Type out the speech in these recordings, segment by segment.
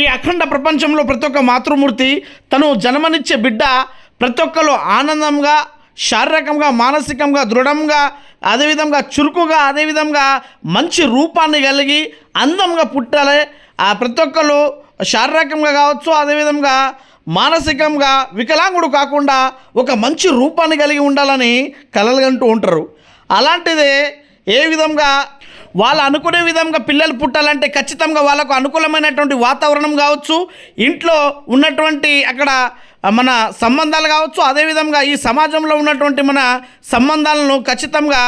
ఈ అఖండ ప్రపంచంలో ప్రతి ఒక్క మాతృమూర్తి తను జన్మనిచ్చే బిడ్డ ప్రతి ఒక్కరు ఆనందంగా శారీరకంగా మానసికంగా దృఢంగా అదేవిధంగా చురుకుగా అదేవిధంగా మంచి రూపాన్ని కలిగి అందంగా పుట్టాలి. ఆ ప్రతి ఒక్కరు శారీరకంగా కావచ్చు అదేవిధంగా మానసికంగా వికలాంగుడు కాకుండా ఒక మంచి రూపాన్ని కలిగి ఉండాలని కలలుగంటూ ఉంటారు. అలాంటిదే ఏ విధంగా వాళ్ళు అనుకునే విధంగా పిల్లలు పుట్టాలంటే ఖచ్చితంగా వాళ్ళకు అనుకూలమైనటువంటి వాతావరణం కావచ్చు ఇంట్లో ఉన్నటువంటి అక్కడ మన సంబంధాలు కావచ్చు అదేవిధంగా ఈ సమాజంలో ఉన్నటువంటి మన సంబంధాలను ఖచ్చితంగా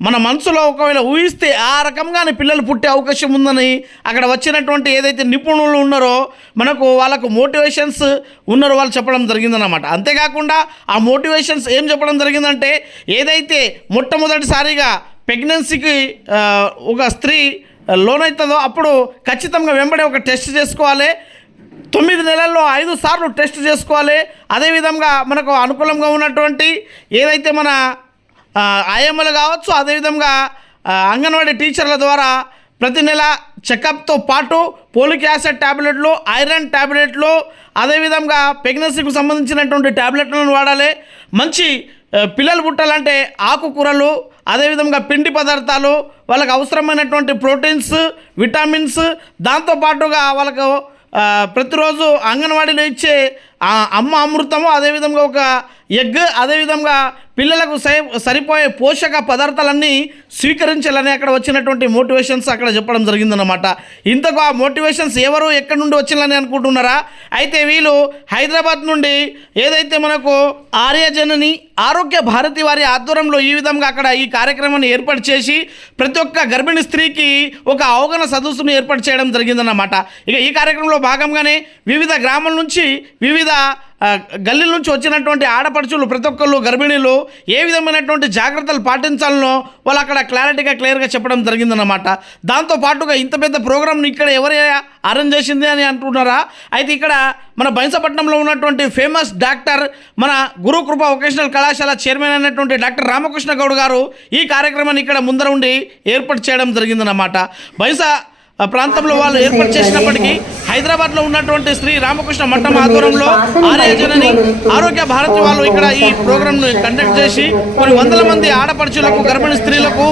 మన మనసులో ఒకవేళ ఊహిస్తే ఆ రకంగానే పిల్లలు పుట్టే అవకాశం ఉందని అక్కడ వచ్చినటువంటి ఏదైతే నిపుణులు ఉన్నారో మనకు వాళ్ళకు మోటివేషన్స్ ఉన్నారో వాళ్ళు చెప్పడం జరిగిందనమాట అంతేకాకుండా ఆ మోటివేషన్స్ ఏం చెప్పడం జరిగిందంటే ఏదైతే మొట్టమొదటిసారిగా ప్రెగ్నెన్సీకి ఒక స్త్రీ లోనైతుందో అప్పుడు ఖచ్చితంగా వెంబడి ఒక టెస్ట్ చేసుకోవాలి. తొమ్మిది నెలల్లో ఐదు సార్లు టెస్ట్ చేసుకోవాలి. అదేవిధంగా మనకు అనుకూలంగా ఉన్నటువంటి ఏదైతే మన ఆ, ఆయమ్మలు కావచ్చు అదేవిధంగా అంగన్వాడీ టీచర్ల ద్వారా ప్రతి నెల చెకప్తో పాటు పోలిక్ యాసిడ్ ట్యాబ్లెట్లు ఐరన్ ట్యాబ్లెట్లు అదేవిధంగా ప్రెగ్నెన్సీకి సంబంధించినటువంటి ట్యాబ్లెట్లను వాడాలి. మంచి పిల్లలు పుట్టాలంటే ఆకుకూరలు అదేవిధంగా పిండి పదార్థాలు వాళ్ళకి అవసరమైనటువంటి ప్రోటీన్స్ విటమిన్స్ దాంతోపాటుగా వాళ్ళకు ప్రతిరోజు అంగన్వాడీలో ఇచ్చే ఆ అమ్మ అమృతము అదేవిధంగా ఒక ఎగ్ అదేవిధంగా పిల్లలకు సై సరిపోయే పోషక పదార్థాలన్నీ స్వీకరించాలని అక్కడ వచ్చినటువంటి మోటివేషన్స్ అక్కడ చెప్పడం జరిగిందన్నమాట. ఇంతకు ఆ మోటివేషన్స్ ఎవరు ఎక్కడి నుండి వచ్చిందని అనుకుంటున్నారా? అయితే వీళ్ళు హైదరాబాద్ నుండి ఏదైతే మనకు ఆర్యజనని ఆరోగ్య భారతి వారి ఆధ్వర్యంలో ఈ విధంగా అక్కడ ఈ కార్యక్రమాన్ని ఏర్పాటు చేసి ప్రతి ఒక్క గర్భిణీ స్త్రీకి ఒక అవగాహన సదస్సును ఏర్పాటు చేయడం జరిగిందన్నమాట. ఇక ఈ కార్యక్రమంలో భాగంగానే వివిధ గ్రామాల నుంచి వివిధ లేదా గల్లీల నుంచి వచ్చినటువంటి ఆడపడుచులు ప్రతి ఒక్కళ్ళు గర్భిణీలు ఏ విధమైనటువంటి జాగ్రత్తలు పాటించాలనో వాళ్ళు అక్కడ క్లారిటీగా క్లియర్గా చెప్పడం జరిగిందన్నమాట. దాంతో పాటుగా ఇంత పెద్ద ప్రోగ్రామ్ని ఇక్కడ ఎవరు అరేంజ్ చేసింది అని అంటున్నారా? అయితే ఇక్కడ మన బైంసపట్నంలో ఉన్నటువంటి ఫేమస్ డాక్టర్ మన గురుకృప వొకేషనల్ కళాశాల చైర్మన్ అయినటువంటి డాక్టర్ రామకృష్ణ గౌడ్ గారు ఈ కార్యక్రమాన్ని ఇక్కడ ముందర ఉండి ఏర్పాటు చేయడం జరిగిందన్నమాట. బైంస ప్రాంతంలో వాళ్ళు ఏర్పాటు చేసినప్పటికీ హైదరాబాద్లో ఉన్నటువంటి శ్రీ రామకృష్ణ మఠం ఆధ్వర్యంలో ఆర్యజనని ఆరోగ్య భారతి వాళ్ళు ఇక్కడ ఈ ప్రోగ్రామ్ను కండక్ట్ చేసి కొన్ని వందల మంది ఆడపడుచులకు గర్భిణీ స్త్రీలకు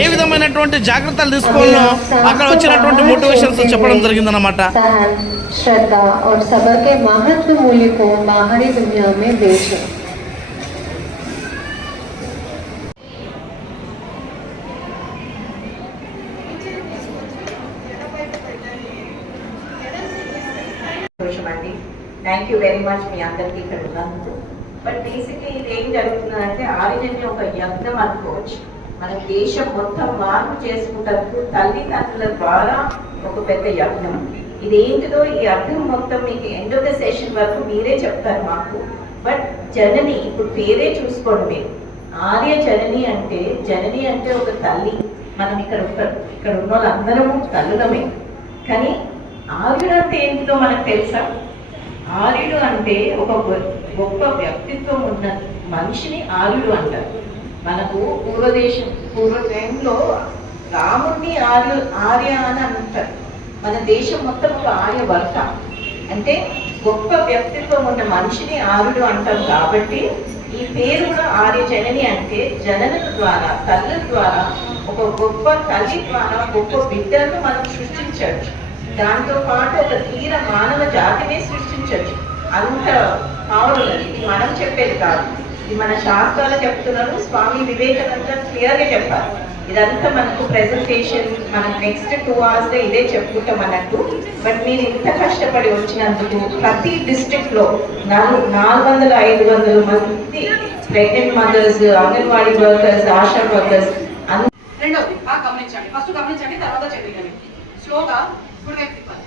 ఏ విధమైనటువంటి జాగ్రత్తలు తీసుకోవాలో అక్కడ వచ్చినటువంటి మోటివేషన్స్ చెప్పడం జరిగిందన్నమాట सहन श्रद्धा और सबर के महत्व मूल्य को बाहरी दुनिया में बेचें మచ్ మీ అందరికీ ఇక్కడ ఉన్నందుకు. బట్ బేసిక్లీ ఇది ఏం జరుగుతుందంటే ఆరిజిన్ ఒక యజ్ఞం అనుకోవచ్చు. మన దేశం మొత్తం మార్పు చేసుకుంటూ తల్లిదండ్రుల ద్వారా ఒక పెద్ద యజ్ఞం. ఇది ఏంటిదో ఈ అర్థం మొత్తం మీకు ఎండ్ ఆఫ్ ద సెషన్ వరకు మీరే చెప్తారు మాకు. బట్ జనని ఇప్పుడు పేరే చూసుకోండి మీరు. ఆర్య జనని అంటే జనని అంటే ఒక తల్లి. మనం ఇక్కడ ఇక్కడ ఉన్న వాళ్ళందరము తల్లులమే. కానీ ఆర్యుడు అంటే ఏంటిదో మనకు తెలుసా? ఆర్యుడు అంటే ఒక గొప్ప వ్యక్తిత్వం ఉన్న మనిషిని ఆర్యుడు అంటారు. మనకు పూర్వదేశం పూర్వ టైంలో రాముడిని ఆర్య ఆర్య అని అంటారు. మన దేశం మొత్తం ఒక ఆర్య వర్త అంటే గొప్ప వ్యక్తిత్వం ఉన్న మనిషిని ఆరుడు అంటాం కాబట్టి ఈ పేరు కూడా ఆర్య జనని అంటే జననుల ద్వారా తల్లి ద్వారా ఒక గొప్ప తల్లి ద్వారా గొప్ప బిడ్డలను మనం సృష్టించవచ్చు. దాంతో పాటు ఒక తీర మానవ జాతిని సృష్టించవచ్చు అంత పవర్ ఇది మనం చెప్పేది కాదు. ఇది మన శాస్త్రాలు చెప్తున్నారు. స్వామి వివేకానంద క్లియర్గా చెప్పారు. ఇదంతా మనకు ప్రెజెంటేషన్ మనం నెక్స్ట్ టూ అవర్స్లో ఇదే చెప్పుకుంటాం అన్నట్టు. బట్ మీరు ఇంత కష్టపడి వచ్చినందుకు ప్రతి డిస్ట్రిక్ట్లో నాలుగు నాలుగు వందల ఐదు వందల మంది pregnant mothers anganwadi workers ASHA workers రెండోది బాగా గమనించండి ఫస్ట్ గమనించండి తర్వాత చదివించండి స్లోగా కుడి వైపు తిప్పాలి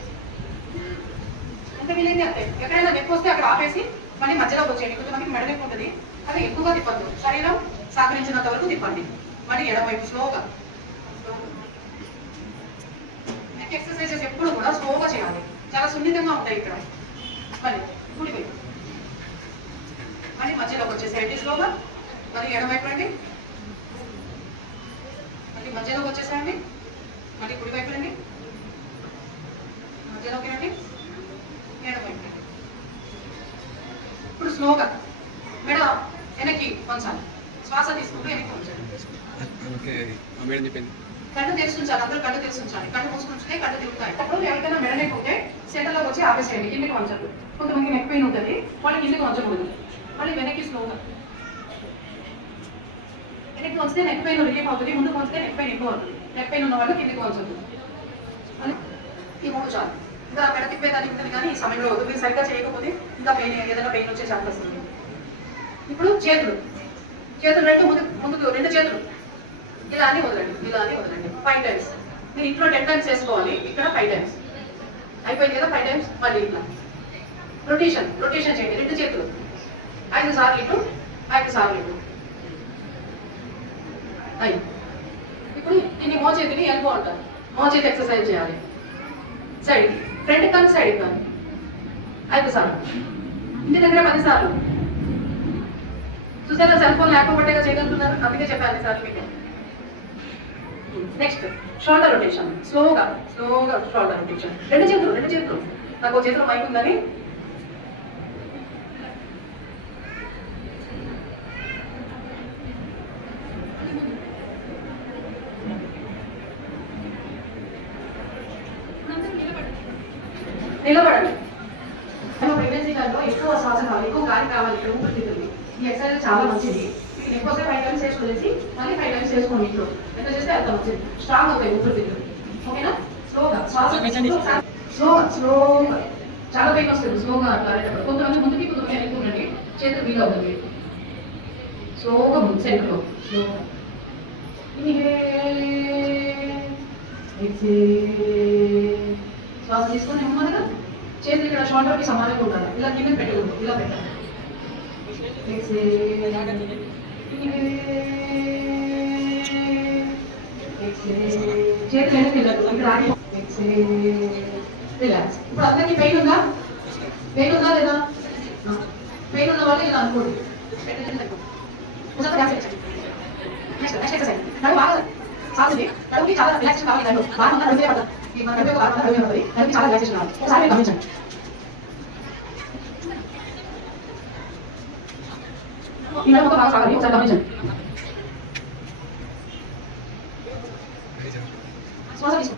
ఎంత వీలైంది అంతే ఎక్కడైనా నొప్పి వస్తే అక్కడ ఆపేసి మళ్ళీ మధ్యలోకి వచ్చేయండి. కొంతమందికి మెడ నొప్పి ఉంటుంది. అది ఎక్కువగా తిప్పద్దు. శరీరం సహకరించినంత వరకు తిప్పండి. మళ్ళీ ఎడమైపు స్లోగా. నెక్ ఎక్సర్సైజెస్ ఎప్పుడు కూడా స్లోగా చేయాలి. చాలా సున్నితంగా ఉంటాయి ఇక్కడ. మళ్ళీ కుడి మళ్ళీ మధ్యలోకి వచ్చేసేయండి స్లోగా. మళ్ళీ ఎడమైపు రండి మళ్ళీ మధ్యలోకి వచ్చేసేయండి మళ్ళీ కుడి వైపు రండి మధ్యలోకి రండి స్లోగా మెడ వెనక్కి వంచాలి శ్వాస తీసుకుంటూ వెనక్కి వంచాలి ఓకే మేడం చెప్పింది కళ్ళు తెరిచి ఉంచాలి అందరూ కళ్ళు తెరిచి ఉంచాలి కళ్ళు మూసుకుని ఉంచితే కళ్ళు తిరుగుతాయి అప్పుడు ఎవరికైనా మెడ నెక్ ఉంటే సెంటర్లోకి వచ్చి ఆపేసేయండి కిందకి వంచదు కొంతమంది నెక్ పెయిన్ ఉంటుంది వాళ్ళు కిందకి వంచకూడదు మళ్ళీ వెనక్కి స్లోగా వెనక్కి వస్తే నెక్ పెయిన్ రిలీఫ్ అవుతుంది ముందుకు వస్తే నెక్ పెయిన్ ఎక్కువ అవుతుంది నెక్ పెయిన్ ఉన్న వాళ్ళకి ఎందుకు వంచదు ఈ మూడు చాలు. ఇంకా మెడ తిప్పేదానికి ఉంటుంది కానీ ఈ సమయంలో వద్దు. మీరు సరిగ్గా చేయకపోతే ఇంకా పెయిన్ ఏదైనా పెయిన్ వచ్చే ఛాన్స్ ఉంది ఇప్పుడు చేతులు. చేతులు రెండు ముందు ముందుకు రెండు చేతులు. ఇలా అని వదలండి. ఇలా అని వదలండి. ఫైవ్ టైమ్స్ మీరు ఇంట్లో టెన్ టైమ్స్ చేసుకోవాలి. ఇక్కడ ఫైవ్ టైమ్స్ అయిపోయింది కదా ఫైవ్ టైమ్స్ మళ్ళీ ఇట్లా. రొటేషన్ రొటేషన్ చేయండి. రెండు చేతులు. ఐదు సార్లు ఇటు ఐదు సార్లు ఇటు. అయ్యి ఇప్పుడు నేను మో చేతిని ఎల్బో అంటాను మో చేతి ఎక్సర్సైజ్ చేయాలి. సైడ్ ఫ్రంట్ కానీ సైడ్ కానీ ఐదు సార్లు. ఇంటి దగ్గర పది సార్లు. చూసారా సెల్ ఫోన్ లేకపోతే చేయగలుగుతున్నారు? అందుకే చెప్పాను సార్ మీకు. నెక్స్ట్ షోల్డర్ రొటేషన్ స్లోగా స్లోగా షోల్డర్ రొటేషన్ రెండు చేతులు రెండు చేతులు. నాకు చేతిలో మైక్ ఉందని నిలబడండి ప్రెగ్నెన్సీ టైంలో ఎక్కువ శ్వాస కావాలి ఎక్కువ గాలి కావాలి ఇక్కడ ఊపిరితిత్తులకి ఈ ఎక్సర్సైజ్ చాలా మంచిది ఇది ఎక్కువసేపు ఫైవ్ టైమ్స్ చేసుకునేసి మళ్ళీ ఫైవ్ టైమ్స్ చేసుకోండి ఇంట్లో ఎంత చేస్తే అంత మంచిది స్ట్రాంగ్ అవుతాయి ఊపిరితిత్తులు ఓకేనా స్లోగా శ్వాస స్లోగా చాలా పెయిన్ వస్తుంది. స్లోగా అట్లా కొంతమంది ముందుకి కొంతమంది వెనక్కి ఉండండి. చేతులు వీలు అవుతుంది స్లోగా ముందు సెంటర్లో స్లోగా శ్వాస తీసుకొని నెమ్మదిగా చేతులు ఇక్కడ షోల్డర్కి సమానంగా ఉండాలి. ఇలా కింద పెట్టకూడదు. ఇలా పెట్టాలి. చేతులు వెనక్కి వెళ్ళదు ఇక్కడ ఆగి రిలాక్స్ ఇప్పుడు అందరికీ పెయిన్ ఉందా పెయిన్ ఉందా లేదా పెయిన్ ఉన్న వాళ్ళు ఇలా అనుకోండి నెక్స్ట్ నెక్స్ట్ ఎక్సర్సైజ్ నడుము బాగా సాగుతుంది నడుముకి చాలా రిలాక్సేషన్ కావాలి నడుము బాగా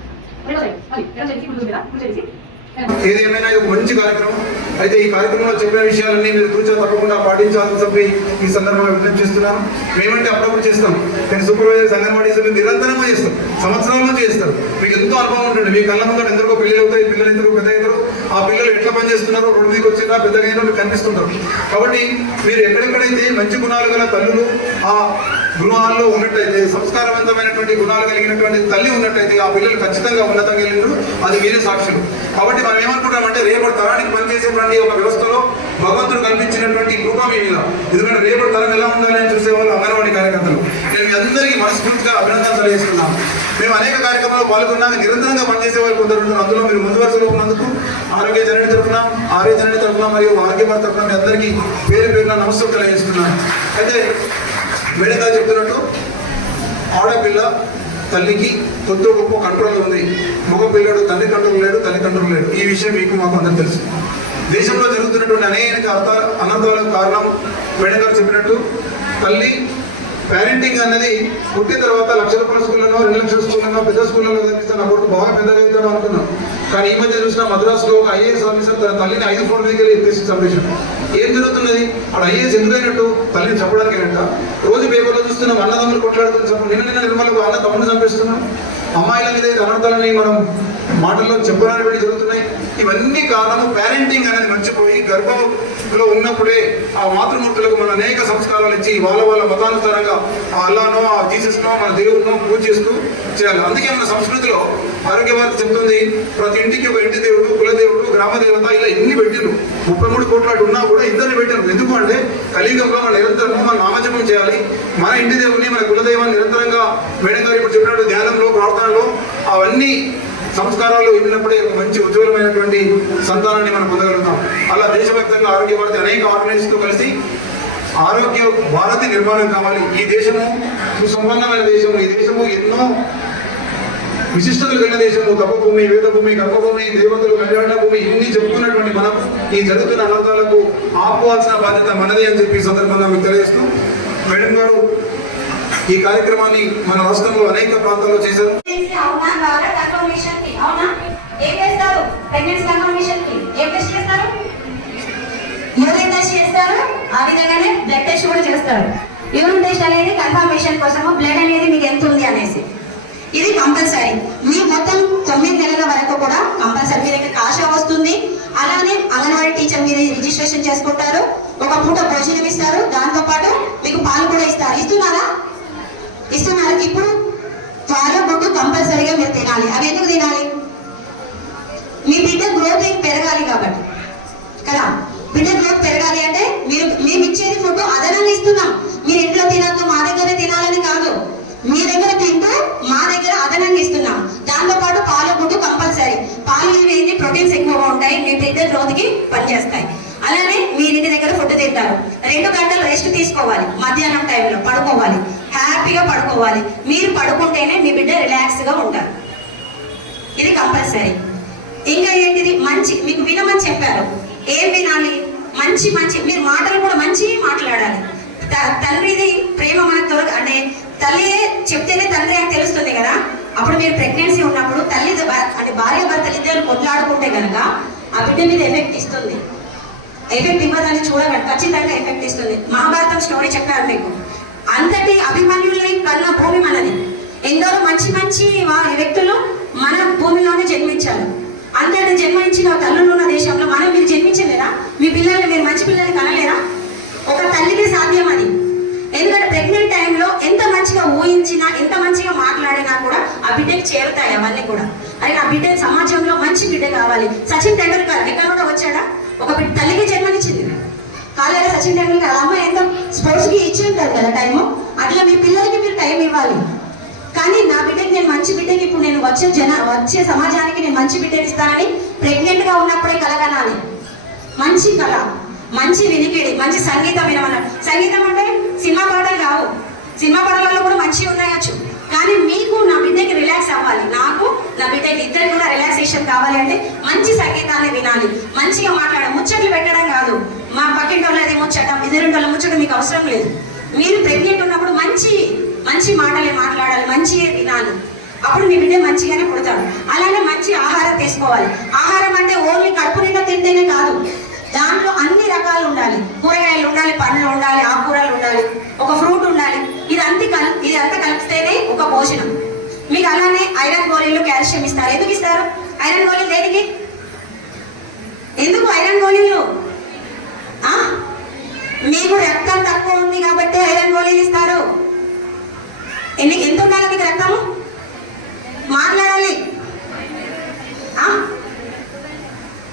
ఏమైనా ఇది ఒక మంచి కార్యక్రమం. అయితే ఈ కార్యక్రమంలో చెప్పిన విషయాలన్నీ మీరు తూచా తప్పకుండా పాటించాలని చెప్పి ఈ సందర్భంగా విజ్ఞప్తి చేస్తున్నాను. మేమంటే అప్పుడప్పుడు చేస్తాం. కానీ సూపర్వైజర్స్ అంగన్వాడీస్ మీరు నిరంతరంగా చేస్తాం సంవత్సరాల నుంచి చేస్తారు. మీకు ఎంతో అనుభవం ఉంటుంది. మీ కళ్ళ ముందు ఎందరికో పిల్లలు అవుతాయి పిల్లలు ఇద్దరు పెద్ద అవుతారు? ఆ పిల్లలు ఎట్లా పనిచేస్తున్నారో రోడ్డు మీదకి వచ్చినా పెద్దగా కనిపిస్తుంటారు. కాబట్టి మీరు ఎక్కడెక్కడైతే మంచి గుణాలు గల తల్లులు ఆ గృహాల్లో ఉన్నట్టయితే సంస్కారవంతమైనటువంటి గుణాలు కలిగినటువంటి తల్లి ఉన్నట్టయితే ఆ పిల్లలు ఖచ్చితంగా ఉన్నతంగా వెళ్ళినారు అది మీరే సాక్షులు. కాబట్టి మనం ఏమనుకుంటామంటే రేపటి తరానికి పనిచేసేటువంటి ఒక వ్యవస్థలో భగవంతుడు కల్పించినటువంటి కృప మీ మీద. ఎందుకంటే రేపటి తరం ఎలా ఉండాలని చూసేవాళ్ళు చూసే వాళ్ళు అంగన్వాడీ కార్యకర్తలు. నేను మీ అందరికీ మనస్ఫూర్తిగా అభినందనలు తెలియజేస్తున్నాను. మేము అనేక కార్యక్రమాల్లో పాల్గొన్నాక నిరంతరంగా పనిచేసే వారు కొందరు ఉంటారు అందులో మీరు ముందు వరుసలో ఉన్నందుకు ఆరోగ్య జనని తరఫున ఆరోగ్య జనని తరఫున మరియు ఆరోగ్య భారత తరఫున మీ అందరికీ పేరు పేరున నమస్కారం తెలియజేస్తున్నాను. అయితే మేడగా చెప్తున్నట్టు ఆడపిల్ల తల్లికి కొద్ది గొప్ప కంట్రోల్ ఉంది. మగ పిల్లడు తల్లి కంట్రోల్ లేడు తల్లి కంట్రోల్ లేడు ఈ విషయం మీకు మాకు అందరూ తెలుసు. దేశంలో జరుగుతున్నటువంటి అనేక అర్థ అనర్థాలకు కారణం మేడం గారు చెప్పినట్టు తల్లి పేరెంటింగ్ అనేది పుట్టిన తర్వాత లక్ష రూపాయల స్కూళ్ళనో రెండు లక్షల స్కూళ్ళనో పెద్ద స్కూళ్ళలో కనిపిస్తున్న అప్పుడు బాగా పెద్దగా అవుతాడు అనుకున్నాను కానీ ఈ మధ్య చూసిన మద్రాసులో ఒక ఐఏఎస్ ఆఫీసర్ తన తల్లిని ఐదు ఫోన్ దగ్గర ఎత్తేసి చంపేశాడు ఏం జరుగుతున్నది? అక్కడ ఐఏఎస్ ఎందుకైనట్టు తల్లిని చంపడానికి అయినట్ట. రోజు పేపర్లో చూస్తున్నాం అన్నదమ్ములు కొట్లాడుతున్న చంపడం నిన్న నిన్న నిర్మలకు అన్న తమ్ముడు చంపేస్తున్నాం. అమ్మాయిల మీద అనర్థాలని మనం మాటల్లో చెప్పడానికి జరుగుతున్నాయి. ఇవన్నీ కారణము పేరెంటింగ్ అనేది మర్చిపోయి గర్భంలో ఉన్నప్పుడే ఆ మాతృమూర్తులకు మన అనేక సంస్కారాలు ఇచ్చి వాళ్ళ వాళ్ళ మతానుసారంగా ఆ అల్లానో ఆ జీసస్నో మన దేవుడినో పూజ చేస్తూ చేయాలి. అందుకే మన సంస్కృతిలో ఆరోగ్య చెప్తుంది ప్రతి ఇంటికి ఒక ఇంటి దేవుడు కులదేవుడు గ్రామ దేవత ఇలా ఎన్ని పెట్టిండ్రు? ముప్పై మూడు కోట్ల ఉన్నా కూడా ఇద్దరిని పెట్టారు ఎందుకు అంటే కలియుగంలో మన నిరంతరం మన నామజపం చేయాలి. మన ఇంటి దేవుని మన కులదైవాన్ని నిరంతరంగా మేడం గారు ఇప్పుడు చెప్పినట్టు ధ్యానంలో ప్రార్థనలో అవన్నీ సంస్కారాలు వెళ్ళినప్పుడే ఒక మంచి ఉజ్వలమైనటువంటి సంతానాన్ని మనం పొందగలుగుతాం. అలా దేశవ్యాప్తంగా ఆరోగ్య భారతి అనేక ఆర్గనైజేషన్తో కలిసి ఆరోగ్య భారతి నిర్మాణం కావాలి. ఈ దేశము సుసంపన్నమైన దేశము ఈ దేశము ఎన్నో విశిష్టతలు కలిగిన దేశము. తపభూమి వేదభూమి గర్భభూమి దేవతలు కళ్యాణ భూమి ఇన్ని చెప్పుకున్నటువంటి మనం ఈ జరుగుతున్న అనర్థాలకు ఆపుకోవాల్సిన బాధ్యత మనదే అని చెప్పి సందర్భంగా మీకు తెలియజేస్తూ మేడం గారు ఈ కార్యక్రమాన్ని మన రాష్ట్రంలో అనేక ప్రాంతాల్లో చేశారు. అవునా? కన్ఫర్మేషన్కి అవునా? ఏం చేస్తారు? కన్ఫర్మేషన్కి ఏం టెస్ట్ చేస్తారు? యూరిన్ టెస్ట్ చేస్తారు. ఆ విధంగానే బ్లడ్ టెస్ట్ కూడా చేస్తారు. యూరిన్ టెస్ట్ అనేది కన్ఫర్మేషన్ కోసము బ్లడ్ అనేది మీకు ఎంత ఉంది అనేసి. ఇది కంపల్సరీ మీ మొత్తం తొమ్మిది నెలల వరకు కూడా కంపల్సరీ మీ దగ్గర వస్తుంది. అలానే అంగన్వాడీ టీచర్ మీరు రిజిస్ట్రేషన్ చేసుకుంటారు. ఒక పూట భోజనం ఇస్తారు. దాంతో పాటు మీకు పాలు కూడా ఇస్తారు. ఇస్తున్నారా? ఇస్తున్నారు. ఇప్పుడు చాలా ఫుడ్ కంపల్సరీగా మీరు తినాలి. అవి ఎందుకు తినాలి? మీ బిడ్డ గ్రోత్ పెరగాలి కాబట్టి. కదా? బిడ్డ గ్రోత్ పెరగాలి అంటే మీరు మేము ఇచ్చేది ఫుడ్ అదనంగా ఇస్తున్నాం. మీరు ఇంట్లో తినద్దు మా దగ్గర తినాలని కాదు. మీ దగ్గర తింటూ మా దగ్గర అదనంగా ఇస్తున్నాం. దాంతో పాటు పాల గుడ్డు కంపల్సరీ. పాలు ఏంటి? ప్రోటీన్స్ ఎక్కువగా ఉంటాయి. మీ బిడ్డ గ్రోత్కి పనిచేస్తాయి. అలానే మీరు ఇంటి దగ్గర ఫుడ్ తింటారు. రెండు గంటలు రెస్ట్ తీసుకోవాలి. మధ్యాహ్నం టైంలో పడుకోవాలి. హ్యాపీగా పడుకోవాలి. మీరు పడుకుంటేనే మీ బిడ్డ రిలాక్స్గా ఉంటారు. ఇది కంపల్సరీ. ఇంకా ఏంటిది? మంచి మీకు వినమని చెప్పారు. ఏం వినాలి? మంచి మంచి మీరు మాటలు కూడా మంచి మాట్లాడాలి. త- తండ్రిది ప్రేమ మనకు దొరక అంటే తల్లి చెప్తేనే తండ్రి అని తెలుస్తుంది కదా. అప్పుడు మీరు ప్రెగ్నెన్సీ ఉన్నప్పుడు తల్లి అంటే భార్య భర్తలు ఇద్దరు కొట్లాడుకుంటే కనుక ఆ బిడ్డ మీద ఎఫెక్ట్ ఇస్తుంది. ఎఫెక్ట్ ఇవ్వదని చూడగలరు ఖచ్చితంగా ఎఫెక్ట్ ఇస్తుంది. మహాభారతం స్టోరీ చెప్పారు మీకు. అంతటి అభిమన్యులై కన్న భూమి మనది. ఎందరో మంచి మంచి వ్యక్తులు మన భూమిలోనే జన్మించారు. అంతటి జన్మించిన తల్లులు ఉన్న దేశంలో మనం మీరు జన్మించలేరా? మీ పిల్లల్ని మీరు మంచి పిల్లల్ని కనలేరా? ఒక తల్లికి సాధ్యం అది. ఎందుకంటే ప్రెగ్నెంట్ టైంలో ఎంత మంచిగా ఊహించినా ఎంత మంచిగా మాట్లాడినా కూడా ఆ బిడ్డకి చేరుతాయి అవన్నీ కూడా. అరే నా బిడ్డ సమాజంలో మంచి బిడ్డ కావాలి. సచిన్ టెండూల్కర్ ఎక్కడ కూడా వచ్చాడా? ఒక బిడ్డ తల్లికి జన్మనిచ్చింది. కాలేదా సచిన్ టెండూల్కర్ వాళ్ళ అమ్మ ఎంతో స్పోర్ట్స్ ఇచ్చి ఉంటారు కదా టైము అట్లా మీ పిల్లలకి మీరు టైం ఇవ్వాలి. కానీ నా బిడ్డకి నేను మంచి బిడ్డకి ఇప్పుడు నేను వచ్చే జన వచ్చే సమాజానికి నేను మంచి బిడ్డని ఇస్తానని ప్రెగ్నెంట్గా ఉన్నప్పుడే కలగనాలి మంచి కళ మంచి వినికిడి మంచి సంగీతం వినమన్నారు సంగీతం అంటే సినిమా పాటలు కావు. సినిమా పాటలలో కూడా మంచి ఉన్నాయచ్చు కానీ మీకు నా బిడ్డకి రిలాక్స్ అవ్వాలి. నాకు నా బిడ్డకి ఇద్దరు కూడా రిలాక్సేషన్ కావాలి అంటే మంచి సంగీతాన్ని వినాలి. మంచిగా మాట్లాడడం ముచ్చట్లు పెట్టడం కాదు. మా పక్కింటి వాళ్ళది ముచ్చటం ఎదురింటి వాళ్ళ ముచ్చటం మీకు అవసరం లేదు. మీరు ప్రెగ్నెంట్ ఉన్నప్పుడు మంచి మంచి మాటలే మాట్లాడాలి మంచి వినాలి. అప్పుడు మీ బిడ్డ మంచిగానే పుడతాడు. అలానే మంచి ఆహారం తీసుకోవాలి. ఆహారం అంటే ఓన్లీ కడుపు నిండా తింటేనే కాదు. దాంట్లో అన్ని రకాలు ఉండాలి. కూరగాయలు ఉండాలి పండ్లు ఉండాలి ఆకుకూరలు ఉండాలి ఒక ఫ్రూట్ ఉండాలి. ఇదంతా కల్ ఇదంతా కలిపితేనే ఒక భోజనం మీకు అలానే ఐరన్ గోళీలు కాల్షియం ఇస్తారు. ఎందుకు ఇస్తారు? ఐరన్ గోళీలు దేనికి? ఎందుకు ఐరన్ గోళీలు? మీకు రక్తం తక్కువ ఉంది కాబట్టి ఐరన్ గోళీలు ఇస్తారు. ఎన్ని ఎంత ఉండాలి మీకు రక్తము మాట్లాడాలి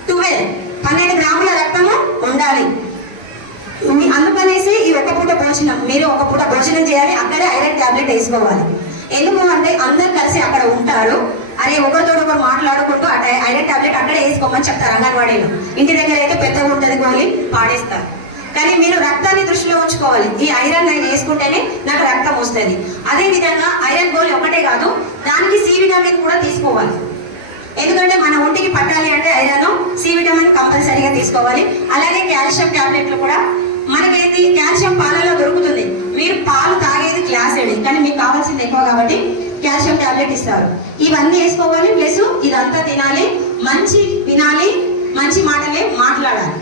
ట్వెల్వ్ పన్నెండు గ్రాముల రక్తము ఉండాలి మీ- అందుకనేసి ఈ ఒక పూట భోజనం మీరు ఒక పూట భోజనం చేయాలి అక్కడే చేసుకోవాలి. ఎందుకు అంటే అందరు కలిసి అక్కడ ఉంటారు. అరే ఒకరితో ఒకరు మాట్లాడుకుంటూ ఆ ఐరన్ టాబ్లెట్ అక్కడే వేసుకోమని చెప్తారు అంగన్వాడీలో. ఇంటి దగ్గర అయితే పెద్దగా ఉంటుంది గోళీ పాడేస్తారు. కానీ మీరు రక్తాన్ని దృష్టిలో ఉంచుకోవాలి. ఈ ఐరన్ నేను వేసుకుంటేనే నాకు రక్తం వస్తుంది. అదే విధంగా ఐరన్ గోళీ ఒకటే కాదు దానికి సి విటమిన్ కూడా తీసుకోవాలి. ఎందుకంటే మన ఒంటికి పట్టాలి అంటే ఐరన్ సి విటమిన్ కంపల్సరీగా తీసుకోవాలి. అలాగే కాల్షియం టాబ్లెట్లు కూడా. మనకైతే కాల్షియం పాలలో దొరుకుతుంది. కావాల్సింది ఎక్కువ కాబట్టి కాల్షియం టాబ్లెట్ ఇస్తారు. ఇవన్నీ వేసుకోవాలి ప్లస్ ఇదంతా తినాలి మంచి వినాలి మంచి మాటలే మాట్లాడాలి.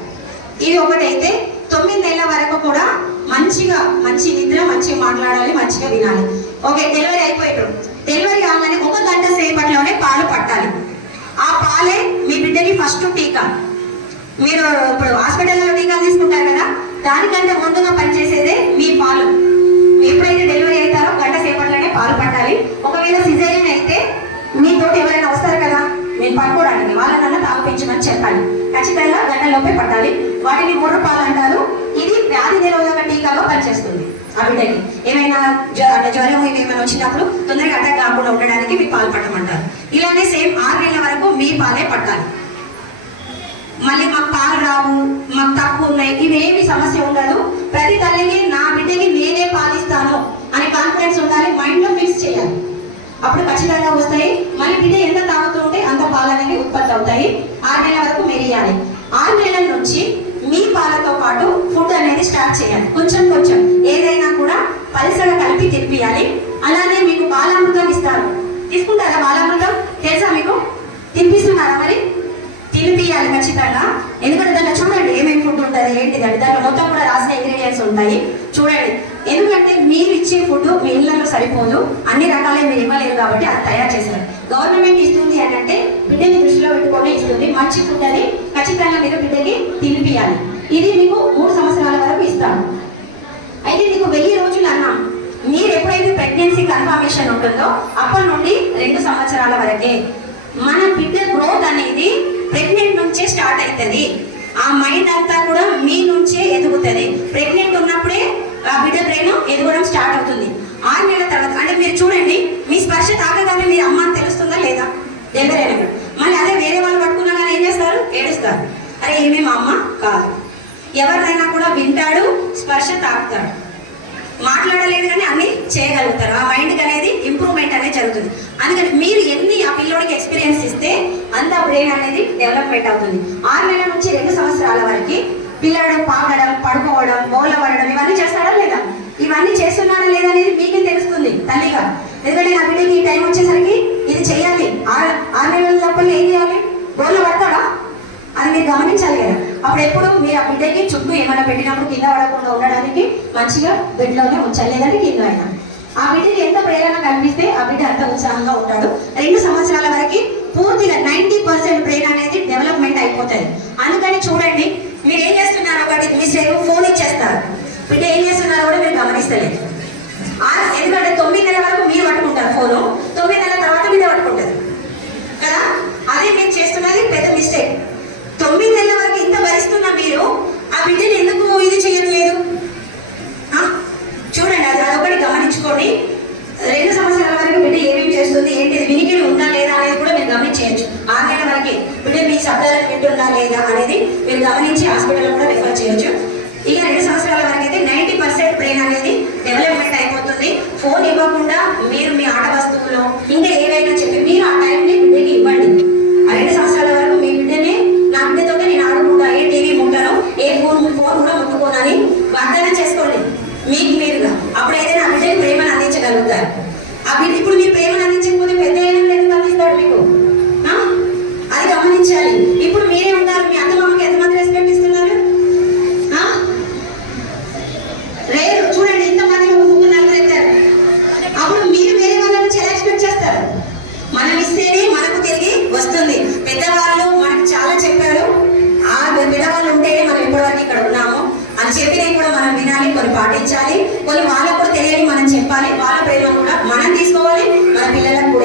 ఇది ఒకటైతే తొమ్మిది నెలల వరకు కూడా మంచిగా మంచి నిద్ర మంచిగా మాట్లాడాలి మంచిగా వినాలి. ఓకే డెలివరీ అయిపోయారు డెలివరీ కాగానే ఒక గంట సేపట్లోనే పాలు పట్టాలి. ఆ పాలే మీ బిడ్డకి ఫస్ట్ టీకా. మీరు ఇప్పుడు హాస్పిటల్లో టీకా తీసుకుంటారు కదా దానికంటే ముందుగా పనిచేసేదే మీ పాలు. ఎప్పుడైతే డెలివరీ అవుతారో పాలు పట్టాలి ఒకవేళ సిజేరియన్ అయితే మీతో ఎవరైనా వస్తారు కదా నేను పట్టుకోవడానికి వాళ్ళనన్నా తాగిపించమని చెప్పాలి. ఖచ్చితంగా గంటలోపే పట్టాలి. వాటిని ముర్ర పాలు అంటారు. ఇది వ్యాధి నిరోధక టీకాగా పనిచేస్తుంది. ఆ బిడ్డకి ఏమైనా అంటే జ్వరం ఏమైనా వచ్చినప్పుడు తొందరగా అటాక్ కాకుండా ఉండడానికి మీ పాలు పట్టమంటారు ఇలానే సేమ్ ఆరు నెలల వరకు మీ పాలే పట్టాలి. మళ్ళీ మాకు పాలు రావు మాకు తక్కువ ఉన్నాయి. ఇవేమి సమస్య ఉండదు. ప్రతి తల్లికి నా బిడ్డని నేనే పాలిస్తాను అనే కాన్ఫిడెన్స్ ఉండాలి మైండ్లో ఫిక్స్ చేయాలి. అప్పుడు ఖచ్చితంగా వస్తాయి. మళ్ళీ బిడ్డ ఎంత తాగుతూ ఉంటే అంత పాలు అనేవి ఉత్పత్తి అవుతాయి. ఆరు నెలల వరకు మెరియాలి. ఆరు నెలల నుంచి మీ పాలతో పాటు ఫుడ్ అనేది స్టార్ట్ చేయాలి. కొంచెం కొంచెం. ఏదైనా కూడా పలసగా కలిపి తినిపియాలి. అలానే మీకు బాలామృతం ఇస్తారు. తీసుకుంటారా బాలామృతం? తెలుసా మీకు? తినిపిస్తున్నారా మరి? తినిపియాలి ఖచ్చితంగా. ఎందుకంటే దాంట్లో చూడండి ఏమేమి ఫుడ్ ఉంటుంది ఏంటిది అంటే దాంట్లో మొత్తం కూడా రాసిన ఇంగ్రీడియంట్స్ ఉంటాయి. చూడండి ఎందుకంటే మీరు ఇచ్చే ఫుడ్ మీ ఇళ్ళలో సరిపోదు అన్ని రకాలే మీరు ఇవ్వలేరు కాబట్టి అది తయారు చేశారు. గవర్నమెంట్ ఇస్తుంది అని అంటే బిడ్డని దృష్టిలో పెట్టుకొని ఇస్తుంది. మంచి ఫుడ్ అని ఖచ్చితంగా మీరు బిడ్డకి తినిపియాలి. ఇది మీకు మూడు సంవత్సరాల వరకు ఇస్తాను అయితే మీకు వెయ్యి రోజులు అన్నా మీరు ఎప్పుడైతే ప్రెగ్నెన్సీ కన్ఫర్మేషన్ ఉంటుందో అప్పటి నుండి రెండు సంవత్సరాల వరకే. మన బిడ్డ గ్రోత్ అనేది ప్రెగ్నెంట్ నుంచే స్టార్ట్ అవుతుంది ఆ మైండ్ అంతా కూడా మీ నుంచే ఎదుగుతుంది. ప్రెగ్నెంట్ ఉన్నప్పుడే ఆ బిడ్డ బ్రెయిన్ ఎదగడం స్టార్ట్ అవుతుంది. ఆరు నెలల తర్వాత అంటే మీరు చూడండి మీ స్పర్శ తాకగానే మీరు అమ్మ అని తెలుస్తుందా లేదా? ఎవరైనా మళ్ళీ అదే వేరే వాళ్ళు పట్టుకున్నా కానీ ఏం చేస్తారు? ఏడుస్తారు. అరే ఏమేమి అమ్మ? కాదు. ఎవరినైనా కూడా వింటాడు స్పర్శ తాకుతాడు. మాట్లాడలేదు కానీ అన్ని చేయగలుగుతారు. ఆ మైండ్కి అనేది ఇంప్రూవ్మెంట్ అనేది జరుగుతుంది. అందుకని మీరు ఎన్ని ఆ పిల్లోడికి ఎక్స్పీరియన్స్ ఇస్తే అంత బ్రెయిన్ అనేది డెవలప్మెంట్ అవుతుంది. ఆరు నెలల నుంచి రెండు సంవత్సరాల వరకు పిల్లడు పాగడం పడుకోవడం బోళ్ళ పడడం ఇవన్నీ చేస్తాడా లేదా? ఇవన్నీ చేస్తున్నాడా లేదా అనేది మీకే తెలుస్తుంది తల్లిగా. ఎందుకంటే నా బిడ్డకి ఈ టైం వచ్చేసరికి ఇది చేయాలి ఆరు ఆరు నెలల లోపల ఏం చేయాలి? గోళ్ళు పడతాడా? అది మీరు గమనించాలి కదా. అప్పుడు ఎప్పుడు మీరు ఆ బిడ్డకి చుట్టూ ఏమైనా పెట్టినప్పుడు కింద పడకుండా ఉండడానికి మంచిగా బెడ్లోనే ఉంచాలి లేదంటే కింద అయినా. ఆ బిడ్డకి ఎంత ప్రేరణ కనిపిస్తే ఆ బిడ్డ అంత ఉత్సాహంగా ఉంటాడు. రెండు సంవత్సరాల వరకు పూర్తిగా నైంటీ పర్సెంట్ బ్రెయిన్ అనేది డెవలప్మెంట్ అయిపోతుంది. అందుకని చూడండి మీరు ఏం చేస్తున్నారు? ఒకటి మిస్టేక్ ఫోన్ ఇచ్చేస్తారు. బిడ్డ ఏం చేస్తున్నారో కూడా మీరు గమనిస్తలేదు. ఎందుకంటే తొమ్మిది నెలల వరకు మీరు పట్టుకుంటారు ఫోను. తొమ్మిది నెలల తర్వాత మీద పట్టుకుంటారు కదా? అదే మీరు చేస్తున్నది పెద్ద మిస్టేక్. తొమ్మిది నెలల వరకు ఇంత భరిస్తున్న మీరు ఆ బిడ్డని ఎందుకు ఇది చేయట్లేదు? చూడండి అది అదొకటి గమనించుకోండి. రెండు సంవత్సరాల వరకు బిడ్డ ఏమేమి చేస్తుంది ఏంటిది వినికిడి ఉందా లేదా అనేది కూడా మీరు గమనించవచ్చు ఆరు నెలల వరకు బిడ్డ మీ శబ్దాలను వింటుందా లేదా అనేది మీరు గమనించి హాస్పిటల్ కూడా రిఫర్ చేయొచ్చు. ఇక రెండు సంవత్సరాల వరకు అయితే నైంటీ పర్సెంట్ బ్రెయిన్ అనేది డెవలప్మెంట్ అయిపోతుంది. ఫోన్ ఇవ్వకుండా మీరు మీ ఆట వస్తువులు ఇంకా ఏవైనా చెప్పి మీరు ఆ టైంని బిడ్డకి ఇవ్వండి. ప్రేమను అందించకపోతే పెద్ద అయినా ఎందుకు అందిస్తాడు మీకు? అది గమనించాలి. ఇప్పుడు మీరే ఉన్నారు మీ అత్త మామకి ఎంతమంది రెస్పెక్ట్ ఇస్తున్నారు? లేరు రేరు చూడండి ఇంతమంది ఒక ముగ్గురు నలుగురు ఎత్తారు. అప్పుడు మీరు వేరే వాళ్ళని చాలా ఎక్స్పెక్ట్ చేస్తారు? మనం ఇస్తేనే మనకు తిరిగి వస్తుంది. పెద్దవాళ్ళు మనకు చాలా చెప్పారు. ఆ పెద్దవాళ్ళు ఉంటేనే మనం ఇప్పటివరకు ఇక్కడ ఉన్నాము. అని చెప్పినవి కూడా మనం వినాలి కొన్ని పాటించాలి. కొన్ని వాళ్ళకు కూడా తెలియని మనం చెప్పాలి. వాళ్ళ పేరు కూడా మనం తీసుకోవాలి. நான் இல்லைன்னா கூட